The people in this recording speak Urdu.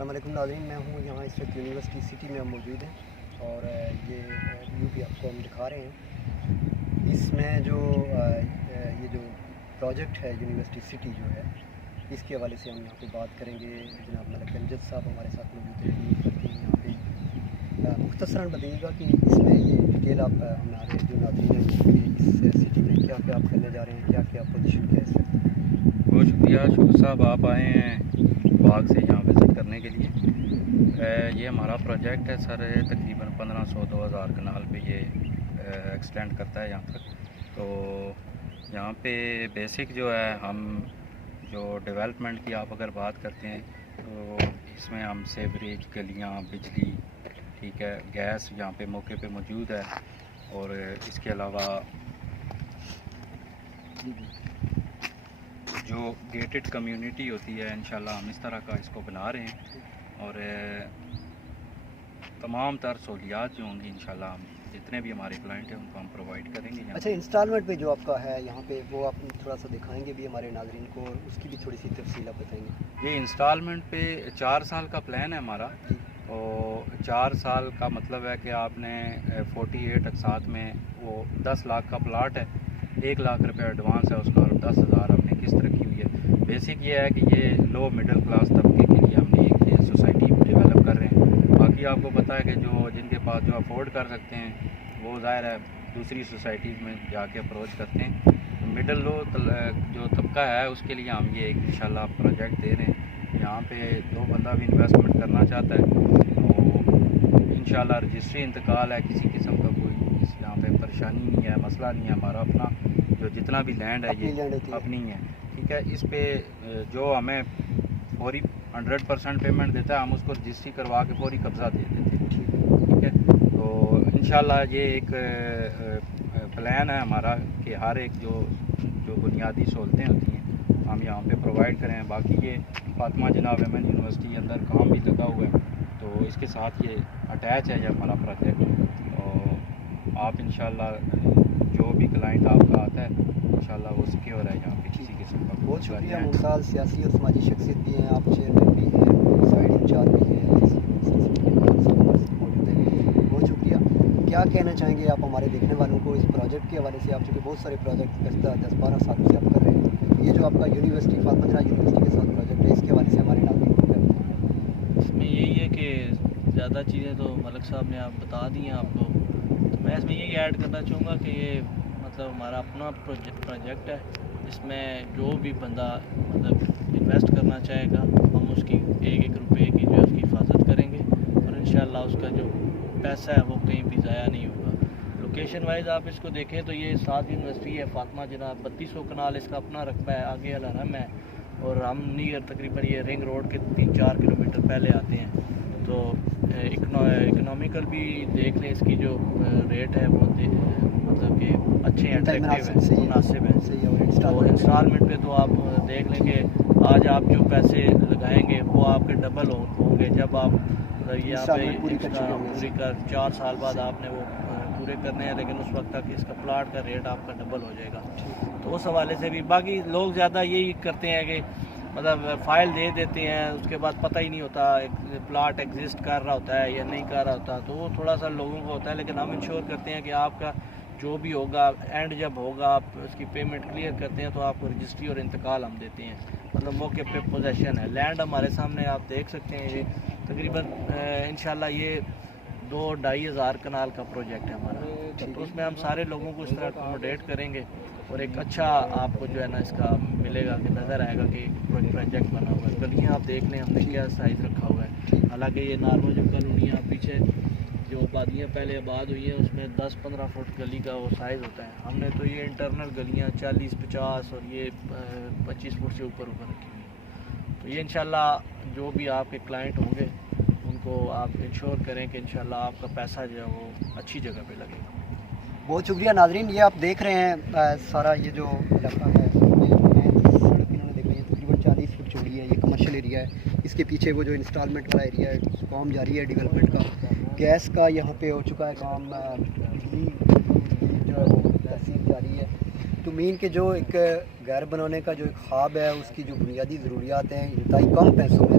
السلام علیکم ناظرین، میں ہوں یہاں اس وقت یونیورسٹی سٹی میں موجود ہیں اور یہ ویو بھی آپ کو ہم دکھا رہے ہیں۔ اس میں جو یہ جو پروجیکٹ ہے یونیورسٹی سٹی جو ہے، اس کے حوالے سے ہم یہاں پہ بات کریں گے۔ جناب ملک امجد صاحب ہمارے ساتھ موجود ہیں، ڈیل کرتے ہیں یہاں پہ۔ مختصراً بتائیے گا کہ اس میں یہ ڈیٹیل آپ ہمارے جو ناظرین ہیں اس سٹی میں کیا کیا آپ کرنے جا رہے ہیں، کیا کیا پوزیشن کیا ہے اس وقت؟ بہت شکریہ شکر صاحب، آپ آئے ہیں باغ سے یہاں وزٹ کرنے کے لیے۔ یہ ہمارا پروجیکٹ ہے سر، تقریباً 1500-2000 کنال پہ یہ ایکسٹینڈ کرتا ہے یہاں تک۔ تو یہاں پہ بیسک جو ہے، ہم جو ڈیولپمنٹ کی آپ اگر بات کرتے ہیں تو اس میں ہم سیوریج، گلیاں، بجلی، ٹھیک ہے، گیس یہاں پہ موقع پہ موجود ہے، اور اس کے علاوہ جو گیٹڈ کمیونٹی ہوتی ہے انشاءاللہ ہم اس طرح کا اس کو بنا رہے ہیں، اور تمام تر سہولیات جو ہوں گی انشاءاللہ ہم جتنے بھی ہمارے کلائنٹ ہیں ان کو ہم پرووائڈ کریں گے۔ اچھا، انسٹالمنٹ پہ جو آپ کا ہے یہاں پہ، وہ آپ تھوڑا سا دکھائیں گے بھی ہمارے ناظرین کو، اور اس کی بھی تھوڑی سی تفصیل آپ بتائیں گے۔ یہ انسٹالمنٹ پہ 4 سال کا پلان ہے ہمارا، تو 4 سال کا مطلب ہے کہ آپ نے 48 اقساط میں، وہ 10 لاکھ کا پلاٹ ہے، 1 لاکھ روپے ایڈوانس ہے اس کا، اور 10,000 ہم نے قسط رکھی ہوئی ہے۔ بیسک یہ ہے کہ یہ لو مڈل کلاس طبقے کے لیے ہم نے ایک سوسائٹی ڈیولپ کر رہے ہیں۔ باقی آپ کو پتہ ہے کہ جن کے پاس جو افورڈ کر سکتے ہیں وہ ظاہر ہے دوسری سوسائٹیز میں جا کے اپروچ کرتے ہیں۔ مڈل لو جو طبقہ ہے اس کے لیے ہم یہ ایک انشاءاللہ پروجیکٹ دے رہے ہیں۔ یہاں پہ جو بندہ بھی انویسٹمنٹ کرنا چاہتا ہے تو انشاءاللہ رجسٹری انتقال ہے، کسی قسم کا کوئی یہاں پہ پریشانی نہیں ہے، مسئلہ نہیں ہے۔ ہمارا اپنا جو جتنا بھی لینڈ ہے یہ اپنی ہے، ٹھیک ہے۔ اس پہ جو ہمیں فوری 100% پیمنٹ دیتا ہے، ہم اس کو رجسٹری کروا کے فوری قبضہ دے دیتے ہیں، ٹھیک ہے۔ تو انشاءاللہ یہ ایک پلان ہے ہمارا کہ ہر ایک جو بنیادی سہولتیں ہوتی ہیں ہم یہاں پہ پرووائڈ کریں۔ باقی یہ فاطمہ جناب ویمن یونیورسٹی اندر کام بھی لگا ہوا ہے، تو اس کے ساتھ یہ اٹیچ ہے یہ ہمارا پروجیکٹ۔ تو آپ انشاءاللہ جو بھی کلائنٹ آپ کا آتا ہے انشاءاللہ وہ سیکیور ہے یہاں پہ کسی قسم کا۔ بہت شکریہ ممتاز سیاسی اور سماجی شخصیت بھی ہیں، آپ چیئرمین بھی ہیں، سائیڈ انچارج بھی ہیں، بہت شکریہ۔ کیا کہنا چاہیں گے آپ ہمارے دیکھنے والوں کو اس پروجیکٹ کے حوالے سے؟ آپ چونکہ بہت سارے پروجیکٹ گزشتہ 10-12 سالوں سے آپ کر رہے ہیں، یہ جو آپ کا یونیورسٹی فاطمہ جناح یونیورسٹی کے ساتھ پروجیکٹ ہے، اس کے حوالے سے ہمارے ناظرین کو کیا بتائیں گے؟ اس میں یہی ہے کہ زیادہ چیزیں تو ملک صاحب نے آپ بتا دی ہیں آپ کو، تو میں اس میں یہی ایڈ کرنا چاہوں گا کہ یہ مطلب ہمارا اپنا پروجیکٹ ہے، جس میں جو بھی بندہ مطلب انویسٹ کرنا چاہے گا ہم اس کی 1-1 روپے کی جو ہے اس کی حفاظت کریں گے، اور انشاءاللہ اس کا جو پیسہ ہے وہ کہیں بھی ضائع نہیں ہوگا۔ لوکیشن وائز آپ اس کو دیکھیں تو یہ 7 یونیورسٹی ہے، فاطمہ جناح 3200 کنال اس کا اپنا رقبہ ہے، آگے الحرم ہے، اور ہم نیئر تقریباً یہ رنگ روڈ کے 3-4 کلومیٹر پہلے آتے ہیں۔ تو اکنامیکل بھی دیکھ لیں، اس کی جو ریٹ ہے وہ مطلب کہ اچھے ہیں، اٹریکٹیو ہیں، مناسب ہیں۔ اور انسٹالمنٹ پہ تو آپ دیکھ لیں کہ آج آپ جو پیسے لگائیں گے وہ آپ کے ڈبل ہوں گے جب آپ یہاں پہ پوری کر 4 سال بعد آپ نے وہ پورے کرنے ہیں، لیکن اس وقت تک اس کا پلاٹ کا ریٹ آپ کا ڈبل ہو جائے گا۔ تو اس حوالے سے بھی باقی لوگ زیادہ یہی کرتے ہیں کہ مطلب فائل دے دیتے ہیں، اس کے بعد پتہ ہی نہیں ہوتا پلاٹ ایگزسٹ کر رہا ہوتا ہے یا نہیں کر رہا ہوتا، تو وہ تھوڑا سا لوگوں کو ہوتا ہے۔ لیکن ہم انشور کرتے ہیں کہ آپ کا جو بھی ہوگا اینڈ جب ہوگا آپ اس کی پیمنٹ کلیئر کرتے ہیں تو آپ کو رجسٹری اور انتقال ہم دیتے ہیں، مطلب موقع پہ پوزیشن ہے۔ لینڈ ہمارے سامنے آپ دیکھ سکتے ہیں، یہ تقریباً انشاءاللہ یہ 2-2.5 ہزار کنال کا پروجیکٹ ہے ہمارا، تو اس میں ہم سارے لوگوں کو اس طرح اکوموڈیٹ کریں گے، اور ایک اچھا آپ کو جو ہے نا اس کا ملے گا کہ نظر آئے گا کہ پروجیکٹ بنا ہوا ہے۔ گلیاں آپ دیکھ لیں ہم نے کیا سائز رکھا ہوا ہے، حالانکہ یہ نارمل جو کالونیاں پیچھے جو آبادیاں پہلے آباد ہوئی ہیں اس میں 10-15 فٹ گلی کا وہ سائز ہوتا ہے، ہم نے تو یہ انٹرنل گلیاں 40-50 اور یہ 25 فٹ سے اوپر رکھی ہوئی ہیں۔ تو یہ انشاءاللہ جو بھی آپ کے کلائنٹ ہوں گے ان کو آپ انشور کریں کہ انشاءاللہ آپ کا پیسہ جو ہے وہ اچھی جگہ پہ لگے گا۔ بہت شکریہ ناظرین، یہ آپ دیکھ رہے ہیں سارا یہ جو علاقہ ہے، سڑک انہوں نے دیکھا، یہ تقریباً 40 فٹ چوڑی ہے، یہ کمرشل ایریا ہے، اس کے پیچھے وہ جو انسٹالمنٹ والا ایریا ہے، کام جاری ہے ڈیولپمنٹ کا، گیس کا یہاں پہ ہو چکا ہے کام، بجلی جو ہے وہ تحصیل جاری ہے۔ تو مین کہ جو ایک گھر بنانے کا جو ایک خواب ہے، اس کی جو بنیادی ضروریات ہیں انتہائی کم پیسوں میں